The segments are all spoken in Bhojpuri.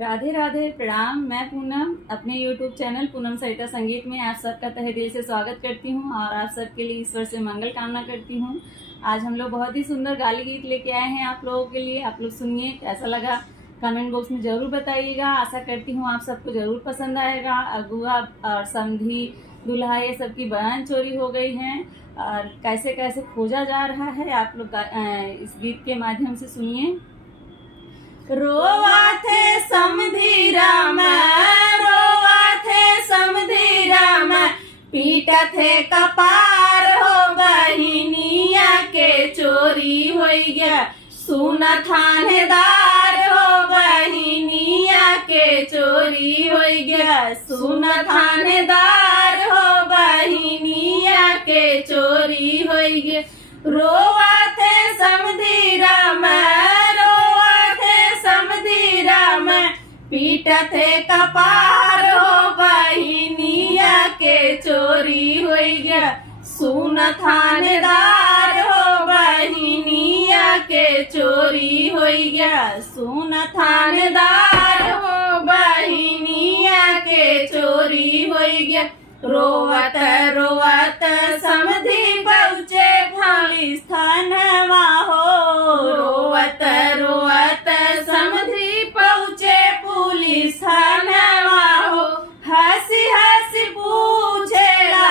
राधे राधे, प्रणाम। मैं पूनम अपने YouTube चैनल पूनम सरिता संगीत में आप सबका तहे दिल से स्वागत करती हूँ और आप सबके लिए ईश्वर से मंगल कामना करती हूँ। आज हम लोग बहुत ही सुंदर गाली गीत लेके आए हैं आप लोगों के लिए। आप लोग सुनिए, कैसा लगा कमेंट बॉक्स में ज़रूर बताइएगा। आशा करती हूँ आप सबको ज़रूर पसंद आएगा। अगुआ और समधी दूल्हा ये सबकी बयान चोरी हो गई हैं और कैसे कैसे खोजा जा रहा है, आप लोग इस गीत के माध्यम से सुनिए। रोवा थे समधी राम, रोवा थे समधी राम, पीटा थे कपार हो बहिनिया के चोरी हो गया। सुन थानेदार हो बहिनिया के चोरी हो गया। सुन थानेदार हो बहिनिया के चोरी हो गया। रोवा थे समधी राम, पीटा थे कपार हो बहिनिया के चोरी हो गया। सुन थानेदार हो बहिनिया के चोरी हो गया। सुन थानेदार हो बहिनिया के चोरी हो गया। रोवत रोवत समधी पहुँचे पुलिस थानवा हो। रोवत रोवत समधी पहुँचे पुलिस थानवा हो। हंसी हंसी पूछेला,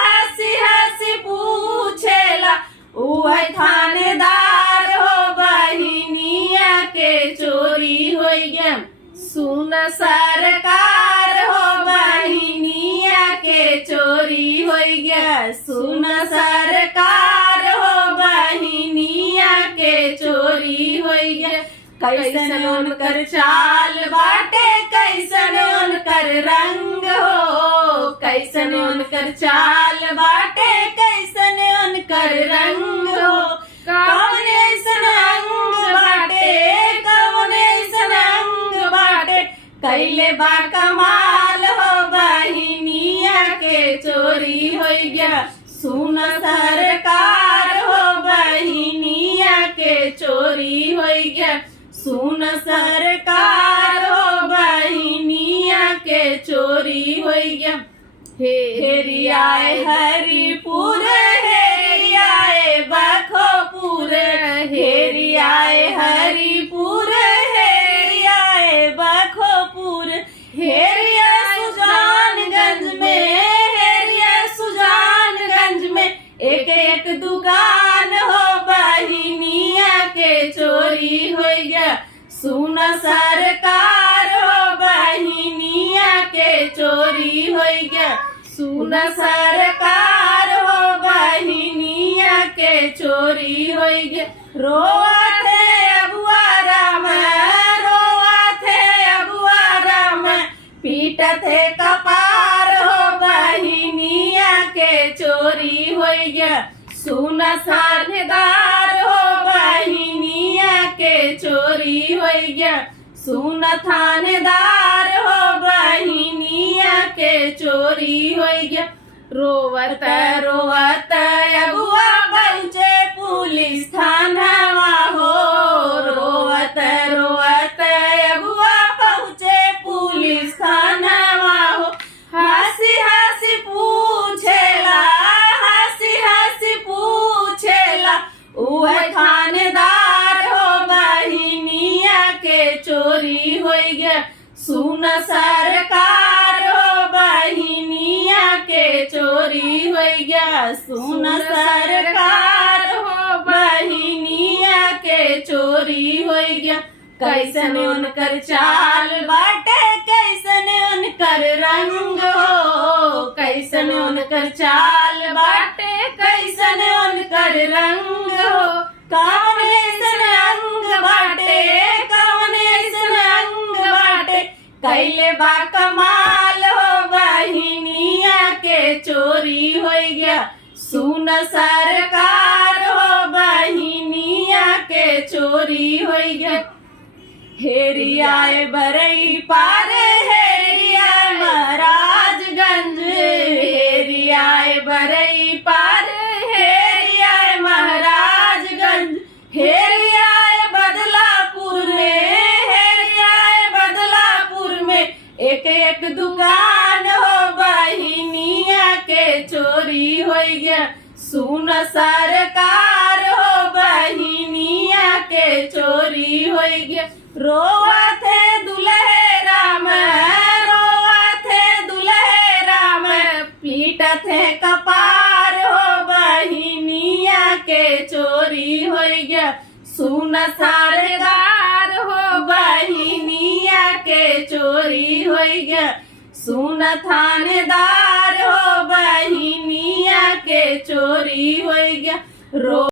हंसी हंसी पूछेला, वह थानेदार हो बहिनिया के चोरी हो गया। सुन सरकार हो बहिनिया के चोरी हो गया। सुन सरकार हो बहिनिया के चोरी हो गया। कैसन उनकर चाल बाटे, कैसन उनकर रंग हो। कैसन उनकर चाल बाटे, कैसन उनकर रंग हो। कौन ऐसन अंग बाटे, कौन ऐसन अंग बाटे, कैले बा कमाल हो बहिनिया के चोरी हो गया। सुन सरकार हो बहिनिया के चोरी हो गया। सुन सरकार हो बहिनिया के चोरी हो गया। हेरियाए हरिपुर, हेरियाए बखोपुर, हेरियाए हरिपुर, हेरियाए बखोपुर, हेरिया सुजानगंज में, हेरिया सुजानगंज में एक एक दुकान हो बहिनिया के चोरी हो गया। सुन सरकार हो बहिनिया के चोरी हो गया। सुन सरकार हो बहिनिया के चोरी हो गया। रोवा थे अगुआ राम, रोवा थे अगुआ राम, पीटा थे कपार हो बहिनिया के चोरी हो गया। सुन थानेदार हो बहिनिया के चोरी हो गया। सुन थानेदार हो बहिनिया के चोरी हो गया। रोवत रोवत अगुआ पहुँचे पुलिस थानवा हो। रोवत रोवत अगुआ पहुँचे पुलिस थानवा हो। हंसी हंसी पूछेला, हंसी हंसी पूछेला, वह थानेदार हो बहिनिया के चोरी हो गया। सुन सरकार हो बहिनिया के चोरी हो गया। सुन सरकार हो बहिनिया के चोरी हो गया। कैसन उनकर चाल बाटे, कैसन उनकर रंग हो। कैसन उनकर चाल बाटे, कैसन उनकर रंग हो। कौन ऐसन अंग बाटे, कौन ऐसन अंग बाटे, कैले बा कमाल हो बहिनिया के चोरी हो गया। सुन सरकार हो बहिनिया के चोरी हो गया। हेरियाए बरई पार, हेरियाए महाराजगंज, हेरियाए बरई पार, हेरियाए महाराजगंज, हेरियाए बदलापुर में, हेरियाए बदला चोरी हो गया। सुन सरकार हो बहिनिया के चोरी हो गया। रोआ थे दुल्हे राम, रोआ थे दुल्हे राम, पीटा थे कपार हो बहिनिया के चोरी हो गया। सुन सरकार हो बहिनिया के चोरी हो गया। सुन थानेदार हो बहिनिया के चोरी हो गया।